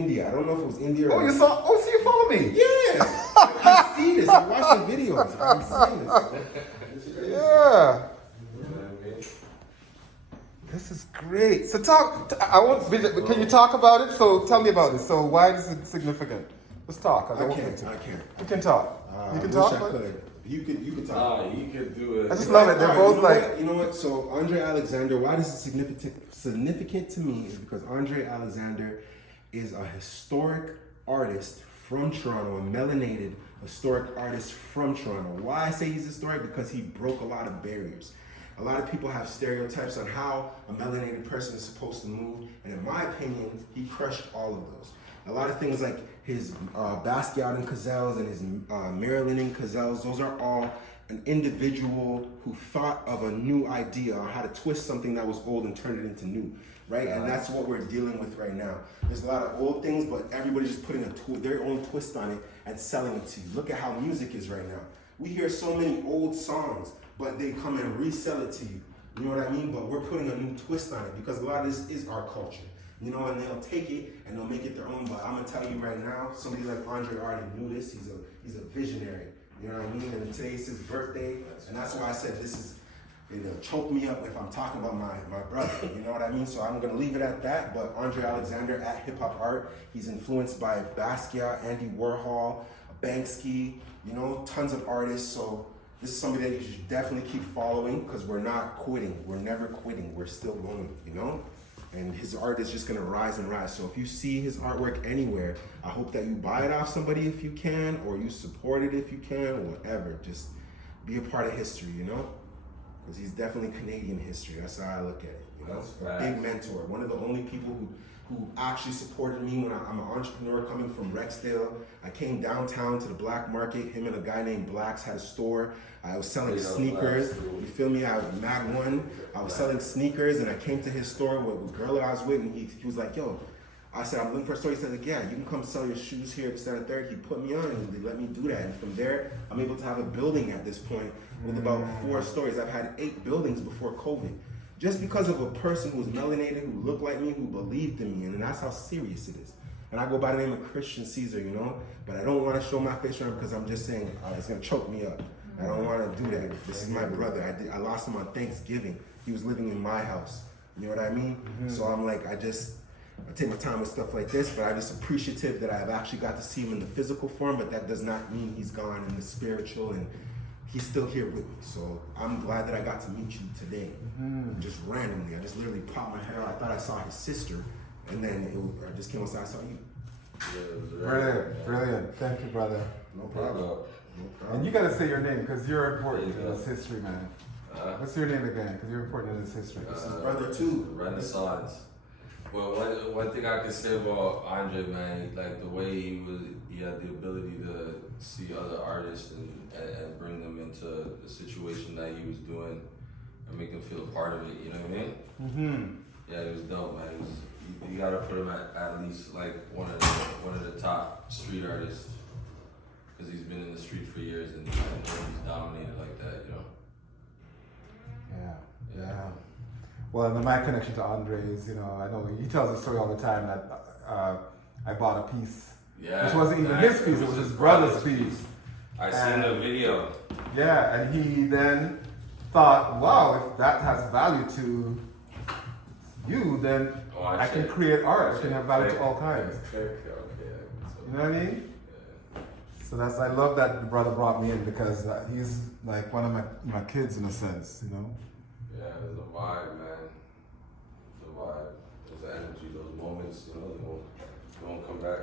India. I don't know if it was India or... Oh, you saw? Oh, so you follow me? Yeah! I've seen this. I watched the videos. I've seen this. Yeah. This is great. So I won't. Can you talk about it? So tell me about it. So why is it significant? Let's talk. I can't. You can talk. You can talk. I could. You could talk. You could do it. I just love it. They're both like. You know what? So Andre Alexander, why this is significant to me is because Andre Alexander is a historic artist from Toronto, a melanated historic artist from Toronto. Why I say he's historic? Because he broke a lot of barriers. A lot of people have stereotypes on how a melanated person is supposed to move, and in my opinion, he crushed all of those. A lot of things like his Basquiat and Cazals and his Marilyn and Cazals, those are all an individual who thought of a new idea on how to twist something that was old and turn it into new, right? And that's what we're dealing with right now. There's a lot of old things, but everybody's just putting their own twist on it and selling it to you. Look at how music is right now. We hear so many old songs, but they come and resell it to you. You know what I mean? But we're putting a new twist on it because a lot of this is our culture. You know, and they'll take it and they'll make it their own. But I'm gonna tell you right now, somebody like Andre already knew this. He's a visionary. You know what I mean? And today's his birthday, and that's why I said this is. It'll choke me up if I'm talking about my brother. You know what I mean? So I'm gonna leave it at that. But Andre Alexander at Hip Hop Art, he's influenced by Basquiat, Andy Warhol, Banksy. You know, tons of artists. So this is somebody that you should definitely keep following because we're not quitting. We're never quitting. We're still going. You know. And his art is just gonna rise and rise. So if you see his artwork anywhere, I hope that you buy it off somebody if you can, or you support it if you can, or whatever. Just be a part of history, you know? Because he's definitely Canadian history. That's how I look at it. You know, a big mentor. One of the only people who actually supported me when I'm an entrepreneur coming from Rexdale. I came downtown to the black market. Him and a guy named Blacks had a store. I was selling sneakers. You feel me? I was Mag One. I was selling sneakers, and I came to his store with a girl that I was with, and he was like, "Yo." I said, "I'm looking for a store." He said, like, "Yeah, you can come sell your shoes here, this, that, and third." He put me on, and they let me do that. And from there, I'm able to have a building at this point with about 4 stories. I've had 8 buildings before COVID. Just because of a person who's melanated, who looked like me, who believed in me, and that's how serious it is. And I go by the name of Christian Caesar, you know? But I don't want to show my face around because I'm just saying it's going to choke me up. I don't want to do that. This is my brother. I lost him on Thanksgiving. He was living in my house. You know what I mean? So I'm like, I take my time with stuff like this, but I'm just appreciative that I've actually got to see him in the physical form, but that does not mean he's gone in the spiritual, and he's still here with me. So I'm glad that I got to meet you today. Just randomly. I just literally popped my head out. I thought I saw his sister, and then I just came outside, I saw you. Brilliant. Thank you, brother. No problem. And you gotta say your name because you're important in this history, man. What's your name again? Because you're important in this history. This is brother too. Renaissance. Well, one thing I can say about Andre, man, like the way he had the ability to see other artists and bring them into the situation that he was doing and make them feel a part of it. You know what I mean? Yeah, it was dope, man. You gotta put him at least like one of the top street artists because he's been in the street for years and he's dominated like that. You know? Yeah. Well, and my connection to Andre is, you know, I know he tells the story all the time that I bought a piece, which wasn't even his piece, it was his brother's piece. I seen the video. Yeah, and he then thought, wow, if that has value to you, then I can create art. I can have value to all kinds. Okay. You know what I mean? So I love that the brother brought me in because he's like one of my kids in a sense, you know? Yeah, there's a vibe, man. There's a vibe. There's the energy, those moments, you know, they won't come back.